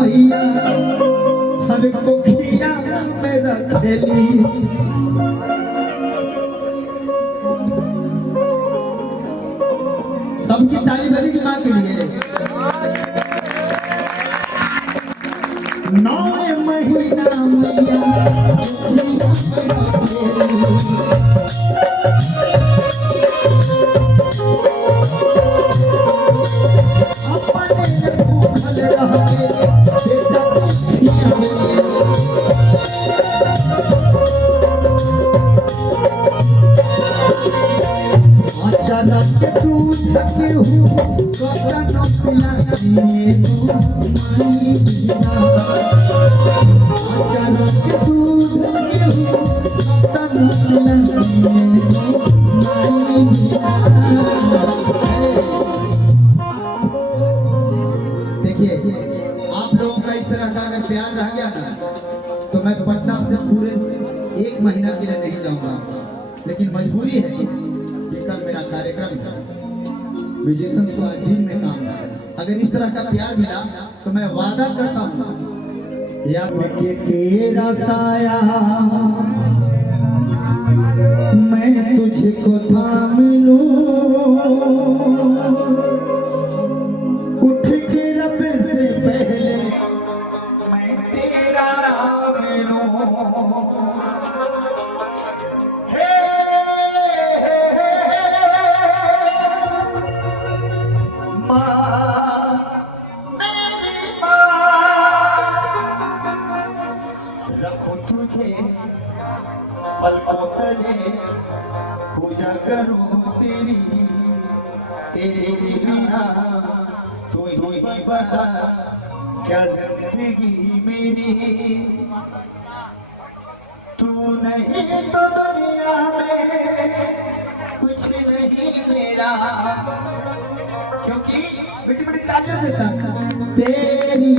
मैया हर कोखिया में रखेली। सबकी ताली बजी की मां के लिए। 9 महीना देखिए, आप लोगों का इस तरह का अगर प्यार रह गया ना तो मैं पटना से पूरे 1 महीना के लिए नहीं जाऊंगा, लेकिन मजबूरी है कि कल मेरा कार्यक्रम है, म्यूजिशियन को आज दिन में काम है। अगर इस तरह का प्यार मिला तो मैं वादा करता हूँ यार के तेरा साया मैं तुझको थाम लूं, उठ के रब से पहले मैं तेरा नाम लूं। रखो तुझे पलकों तले, पूजा करूं तेरी, तेरे बिना तू ही बता क्या जिंदगी मेरी। तू नहीं तो दुनिया में कुछ नहीं मेरा, क्योंकि बेटी बेटी तालियों के साथ तेरी